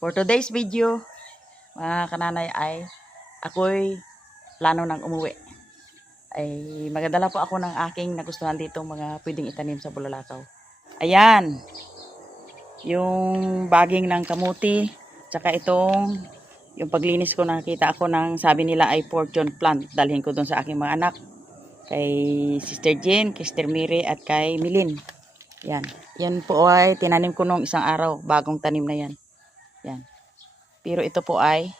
For today's video, mga kananay, ay ako'y plano ng umuwi. Ay magadala po ako ng aking nagustuhan dito mga pwedeng itanim sa Bulalakaw. Ayan, yung baging ng kamuti, tsaka itong yung paglinis ko, nakita ako ng sabi nila ay fortune plant. Dalhin ko doon sa aking mga anak, kay Sister Jean, kay Sister Miri at kay Milin. Yan, yan po ay tinanim ko nung isang araw, bagong tanim na yan. Yan. Pero ito po ay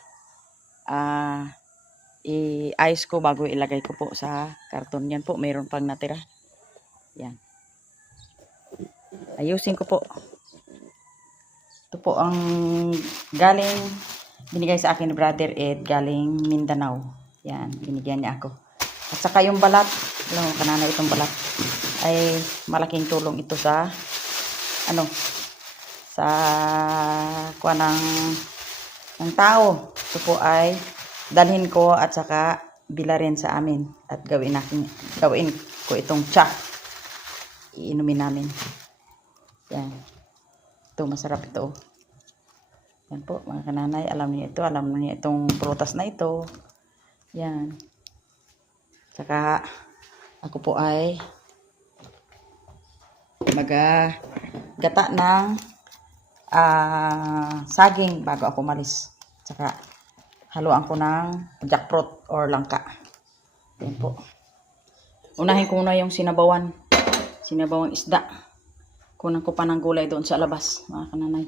i-ice ko bago ilagay ko po sa karton. Yan po, mayroon pang natira. Yan. Ayusin ko po. Ito po ang galing, binigay sa akin ni Brother Ed, galing Mindanao. Yan, binigyan niya ako. At saka yung balat, alam mo, kanana itong balat, ay malaking tulong ito sa, sa kuha ng tao. Ito po ay dalhin ko at saka bilarin sa amin at gawin ko itong tsa. Iinumin namin. Yan. Ito masarap ito. Yan po mga kananay, alam niyo ito, alam niyo itong prutas na ito. Yan. Saka ako po ay gata ng saging bago ako malis. Saka haluan ko ng jackfruit or langka. Yan po. Unahin ko na yung sinabawang isda. Kunan ko pa ng gulay doon sa labas, mga kananay.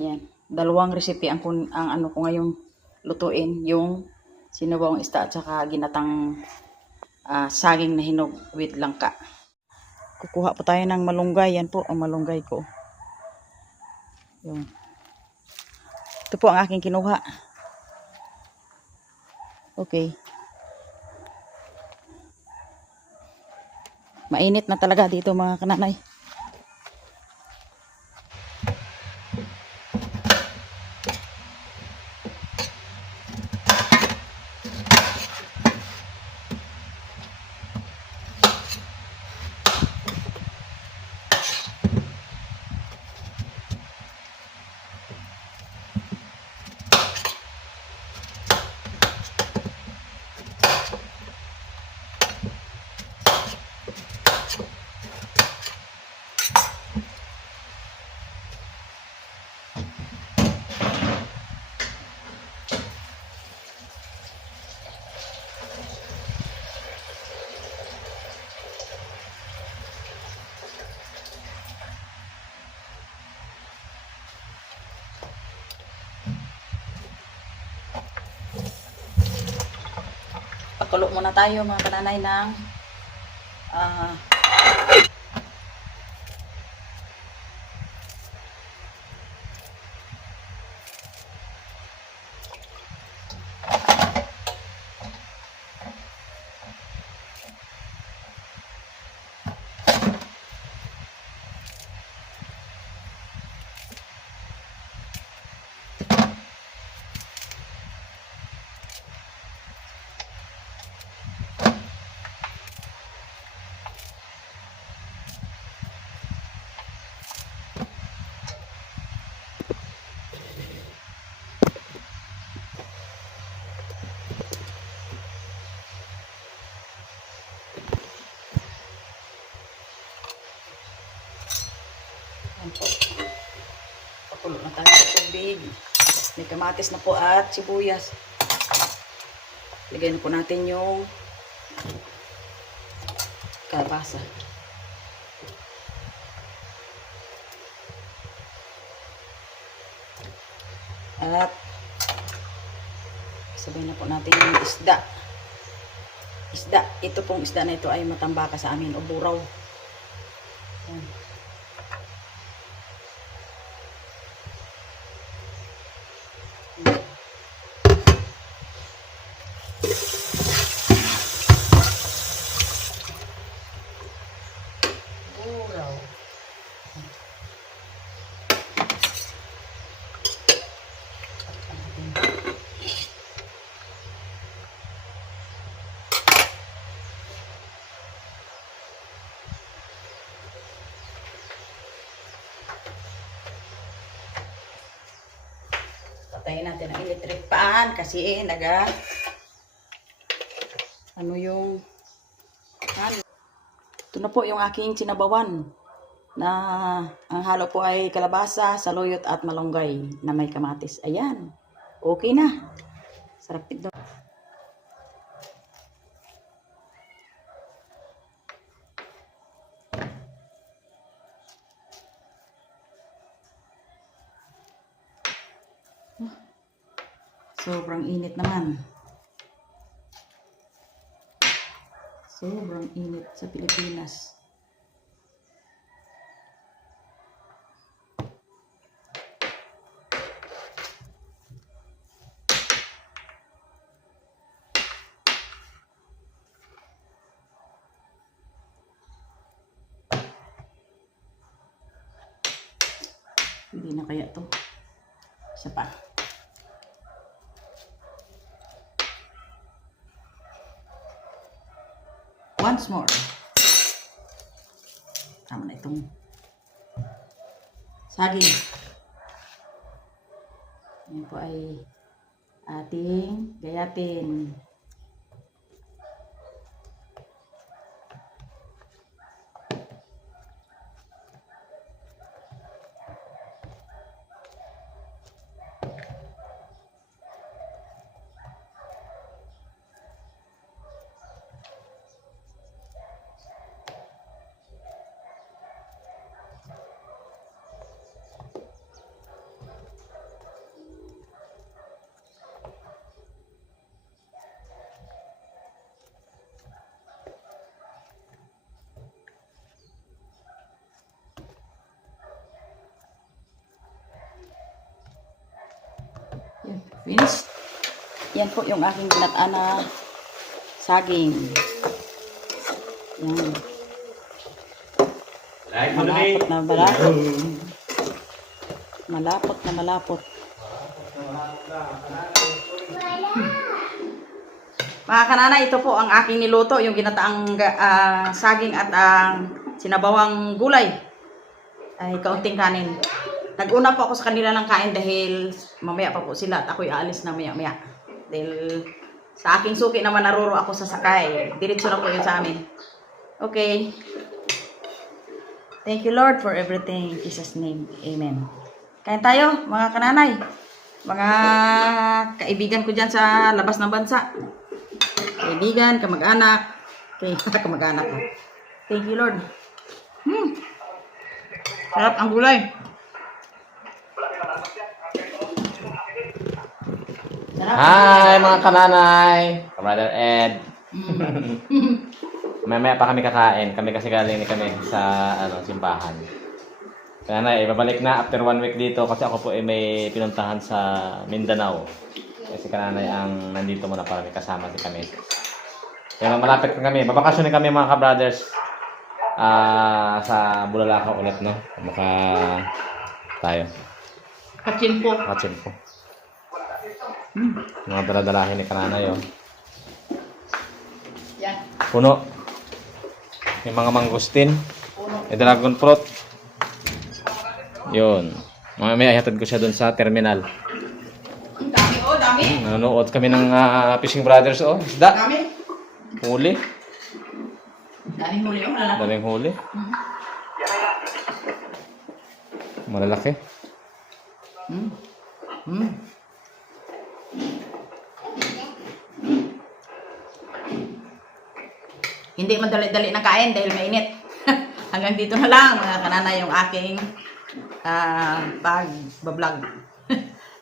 Yan. Dalawang recipe ang ano ko ngayong lutuin, yung sinabawang isda at saka ginatang saging na hinog with langka. Kukuha po tayo ng malunggay. Yan po ang malunggay ko. Yan. Ito po ang aking kinuha. Okay. Mainit na talaga dito mga kananay. Pakulo muna tayo mga kananay ng pakulo na tayo sa tubig. May kamatis na po at sibuyas. Lagay na po natin yung kalabasa. At sabay na po natin yung isda. Ito pong isda na ito ay matambaka sa amin o buraw. Yan. Buraw. Patayin natin ang electric pan kasi ano yung ito na po yung aking sinabawan na ang halo po ay kalabasa, saluyot at malunggay na may kamatis. Ayan. Okay na. Sarap ito. Sobrang init naman. Sobrang init sa Pilipinas. Hindi na kaya to. Isa pa. Once more. Tama na itong saging. Yan po ay ating gayatin. Yan, finished. Yan po yung aking ginataan na saging. Yan. Malapot na malapot. Malapot na malapot. Mga kanana, ito po ang aking niluto, yung ginataang saging at sinabawang gulay. Ay kaunting kanin. Nag-una po ako sa kanila ng kain dahil mamaya pa po sila at ako'y aalis na maya-maya. Dahil sa aking suki naman naruro ako sa sakay. Diretso na po yun sa amin. Okay. Thank you Lord for everything. In Jesus' name. Amen. Kain tayo mga kananay. Mga kaibigan ko dyan sa labas ng bansa. Kaibigan, kamag-anak. Kamag-anak ko. Thank you Lord. Sarap ang gulay. Hi mga kananay! Brother Ed. Mamaya pa kami kakain. Kami kasi galing kami sa simbahan. Kananay, babalik na after 1 week dito kasi ako po may pinuntahan sa Mindanao. Kasi kananay ang nandito muna para may kasama si kami. Kaya malapit na kami. Babakasyon kami mga ka-brothers sa Bulalakaw ulit, no? Maka tayo. Kachimpo. Kachimpo. Mga daladalahin ni kananay, oh. Yan. Puno. May mga mangustin. Puno. May dragon fruit. Yun. Mamaya ihatid ko siya dun sa terminal. Ang dami, oh, dami. Nanonood kami ng Fishing Brothers, oh. Isda. Dami. Huli. Daming huli, oh, malalaki. Daming huli. Malalaki. Hindi madali-dali na kain dahil mainit. Hanggang dito na lang mga kanana yung aking pag-vlog.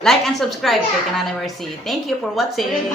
Like and subscribe kay Kanana Mercy. Thank you for watching.